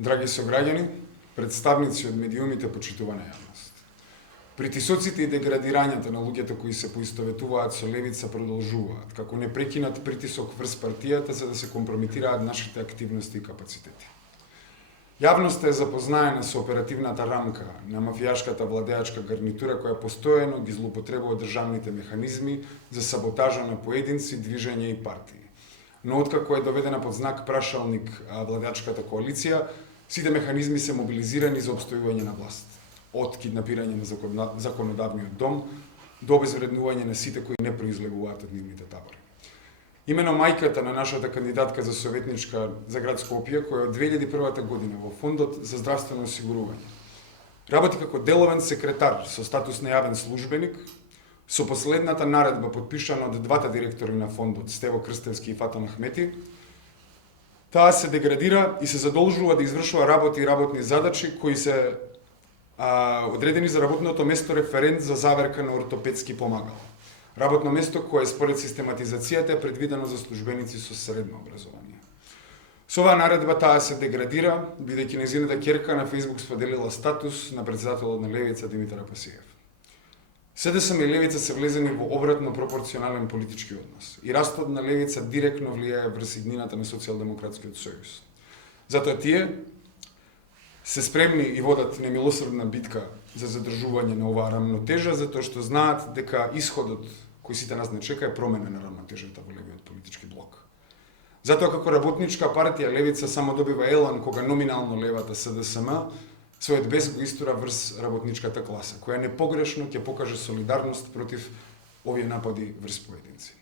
Драги сограѓани, представници од медиумите, почитувана јавност. Притисоците и деградирањата на луѓето кои се поистоветуваат со левица продолжуваат, како непрекинат притисок врз партијата за да се компрометираат нашите активности и капацитети. Јавноста е запознаена со оперативната рамка на мафијашката владеачка гарнитура која постојано ги злоупотребува државните механизми за саботажа на поединци, движења и партии. Но откако е доведена под знак прашалник владеачката коалиција, сите механизми се мобилизирани за обстојување на власт. Од киднапирање на законодавниот дом до обезвреднување на сите кои не произлегуваат од нивните табори. Имено мајката на нашата кандидатка за советничка за град Скопје, која од 2001 година во Фондот за здравствено осигурување работи како деловен секретар со статус на јавен службеник, со последната наредба подпишана од двата директори на Фондот, Стево Крстевски и Фатон Ахмети, таа се деградира и се задолжува да извршува работи и работни задачи кои се одредени за работното место референт за заверка на ортопедски помагал. Работно место кое според систематизацијата е предвидено за службеници со средно образование. Со оваа наредба таа се деградира, бидејќи нејзината ќерка на Фејсбук споделила статус на претседателот на Левица Димитар Апасиев. СДСМ и Левица се влезени во обратно пропорционален политички однос и растот на Левица директно влијае врз иднината на Социјалдемократскиот сојуз. Затоа тие се спремни и водат немилосрдна битка за задржување на оваа рамнотежа, затоа што знаат дека исходот кој сите нас не чека е промена на рамнотежата во левиот политички блок. Затоа како работничка партија Левица само добива елан кога номинално левата СДСМ својот бес го истура врз работничката класа, која непогрешно ќе покаже солидарност против овие напади врз поединци.